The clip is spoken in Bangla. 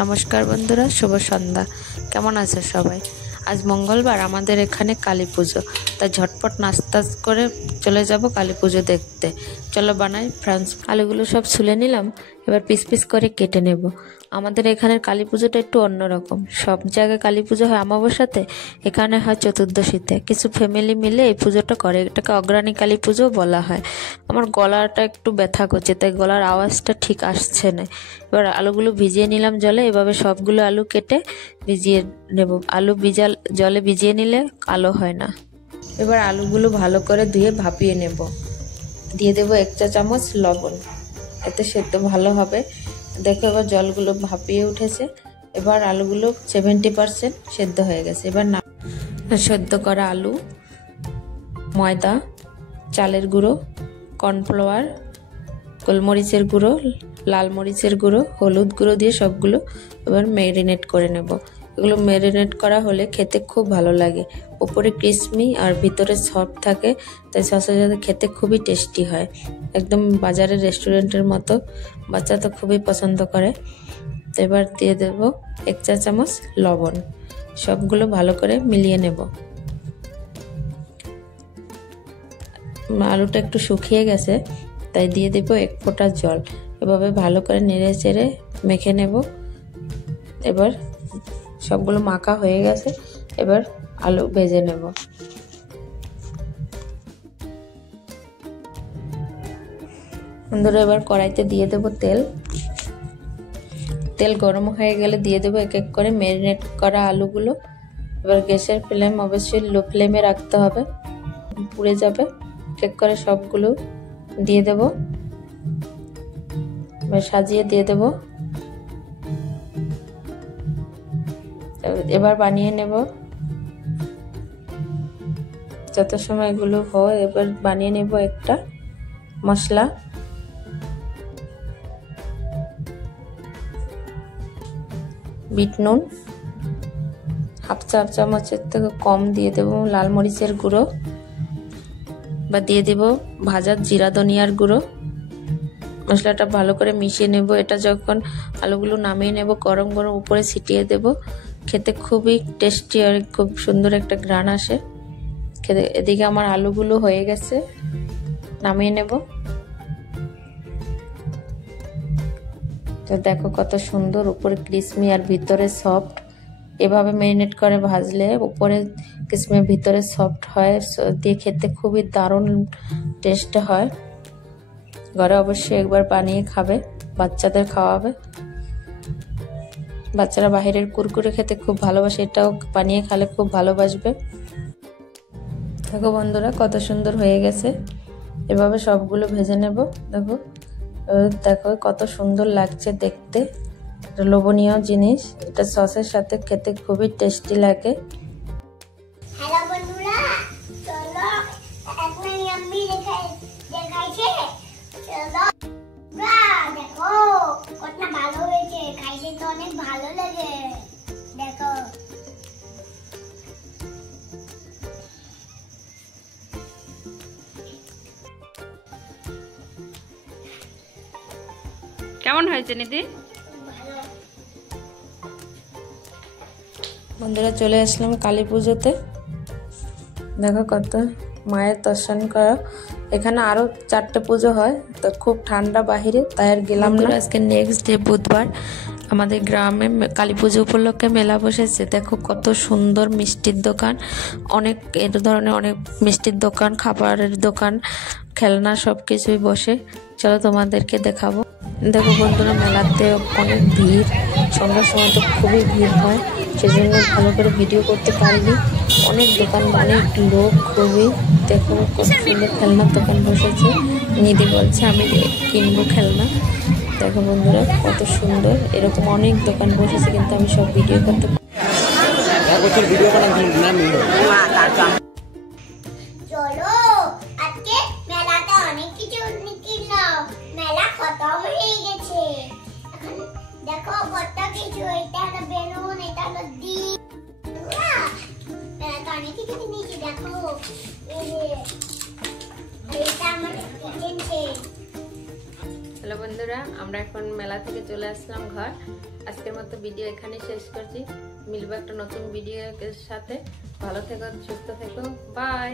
নমস্কার বন্ধুরা, শুভ সন্ধ্যা। কেমন আছে সবাই? আজ মঙ্গলবার, আমাদের এখানে কালী পুজো, তাই ঝটপট নাস্তা করে চলে যাব কালী পুজো দেখতে। চলো বানাই ফ্রান্স। আলুগুলো সব ছুলে নিলাম, এবার পিস পিস করে কেটে নেব। আমাদের এখানের কালী পুজোটা একটু অন্যরকম। সব জায়গায় কালী পুজো হয় অমাবস্যাতে, এখানে হয় চতুর্দশীতে। কিছু ফ্যামিলি মিলে এই পুজোটা করে, এটাকে অগ্রণী কালী পুজো বলা হয়। আমার গলাটা একটু ব্যথা করছে, তাই গলার আওয়াজটা ঠিক আসছে না। এবার আলুগুলো ভিজিয়ে নিলাম জলে। এভাবে সবগুলো আলু কেটে ভিজিয়ে নেব। আলু জলে ভিজিয়ে নিলে কালো হয় না। এবার আলুগুলো ভালো করে ধুয়ে ভাপিয়ে নেব। দিয়ে দেবো 1 চা চামচ লবণ, এতে সেদ্ধ ভালো হবে। দেখো এবার জলগুলো ভাপিয়ে উঠেছে। এবার আলুগুলো 70% সেদ্ধ হয়ে গেছে। এবার সেদ্ধ করা আলু, ময়দা, চালের গুঁড়ো, কর্নফ্লাওয়ার, গোলমরিচের গুঁড়ো, লাল মরিচের গুঁড়ো, হলুদ গুঁড়ো দিয়ে সবগুলো এবার ম্যারিনেট করে নেব। এগুলো ম্যারিনেট করা হলে খেতে খুব ভালো লাগে। উপরে ক্রিসমি আর ভিতরে সফট থাকে, তাই সসের সাথে খেতে খুবই টেস্টি হয়। একদম বাজারের রেস্টুরেন্টের মতো। বাচ্চা তো খুবই পছন্দ করে। এবার দিয়ে দেব 1 চা চামচ লবণ। সবগুলো ভালো করে মিলিয়ে নেব। আলুটা একটু শুকিয়ে গেছে, তাই দিয়ে দেব 1 ফোঁটা জল। এভাবে ভালো করে নেড়ে চেড়ে মেখে নেব। এবার সবগুলো মাখা হয়ে গেছে, এবার আলু ভেজে নেব। বন্ধুরা, এবার কড়াইতে দিয়ে দেব তেল। তেল গরম হয়ে গেলে দিয়ে দেবো এক এক করে ম্যারিনেট করা আলুগুলো। এবার গ্যাসের ফ্লেম অবশ্যই লো ফ্লেমে রাখতে হবে, পুড়ে যাবে। এক এক করে সবগুলো দিয়ে দেব। এবার সাজিয়ে দিয়ে দেব। এবার বানিয়ে নেব। যত সময় এগুলো হয়, এবার বানিয়ে নেব একটা মশলা। বিট নুন হাফ চামচের থেকে কম দিয়ে দেব। লাল মরিচের গুঁড়ো বা দিয়ে দেব ভাজা জিরা ধনিয়ার গুঁড়ো। মশলাটা ভালো করে মিশিয়ে নেব। এটা যখন আলুগুলো নামিয়ে নেব, গরম গরম উপরে ছিটিয়ে দেব। খেতে খুবই টেস্টি আর খুব সুন্দর একটা ঘ্রাণ আসে। এদিকে আমার আলুগুলো হয়ে গেছে, নামিয়ে নেব। তো দেখো কত সুন্দর, উপরে ক্রিসমি আর ভিতরে সফট। এভাবে ম্যারিনেট করে ভাজলে উপরে ক্রিসমি ভিতরে সফট হয়, দিয়ে খেতে খুবই দারুণ টেস্ট হয়। ঘরে অবশ্যই একবার বানিয়ে খাবে, বাচ্চাদের খাওয়াবে। বাচ্চারা বাহিরের কুরকুরে খেতে খুব ভালোবাসে, এটাও বানিয়ে খালে খুব ভালোবাসবে। দেখো বন্ধুরা কত সুন্দর হয়ে গেছে। এভাবে সবগুলো ভেজে নেব। দেখো দেখো কত সুন্দর লাগছে দেখতে। এটা লোভনীয় জিনিস, এটা সসের সাথে খেতে খুবই টেস্টি লাগে। হ্যালো বন্ধুরা, চলো একটা ইয়াম্মি দেখাইছে। চলো দেখো কতটা ভালো হয়েছে, খাইতে তো অনেক ভালো লাগে। দেখো কেমন হয়েছে নিধি? বন্ধুরা, চলে আসলাম কালী পুজোতে। দেখো কত মায়ের দর্শন করা। এখানে আরো 4টে পুজো হয়, তো খুব ঠান্ডা বাহিরে, তাই আর গেলাম না। আজকে নেক্সট ডে বুধবার, আমাদের গ্রামে কালী পুজো উপলক্ষে মেলা বসেছে। দেখো কত সুন্দর মিষ্টির দোকান, অনেক এর ধরনের অনেক মিষ্টির দোকান, খাবারের দোকান, খেলনা সব কিছুই বসে। চলো তোমাদেরকে দেখাবো। দেখো বন্ধুরা, মেলাতে অনেক ভিড়, সন্ধ্যার সময় তো খুবই ভিড় হয়, সেজন্য ভালো করে ভিডিও করতে পারিনি। অনেক দোকান, অনেক লোক খুবই। দেখো কত সুন্দর খেলনার দোকান বসেছে। নিধি বলছে আমি কিনবো খেলনা। দেখো বন্ধুরা কত সুন্দর, এরকম অনেক দোকান বসেছে, কিন্তু আমি সব ভিডিও করতে চলো আজকে মেলাতে অনেক কিছু কিনলাম। মেলা খতম হয়ে গেছে। এখন দেখো কত কিছু, এটা হলো বেলুন, এটা হলো দ্বীপ। মেলাতে অনেক কিছু কিনেছি। দেখো এটা আমার কিনছে। হ্যালো বন্ধুরা, আমরা এখন মেলা থেকে চলে আসলাম ঘর। আজকের মতো ভিডিও এখানে শেষ করছি। মিলবো একটা নতুন ভিডিও সাথে। ভালো থেকো, সুস্থ থেকো, বাই।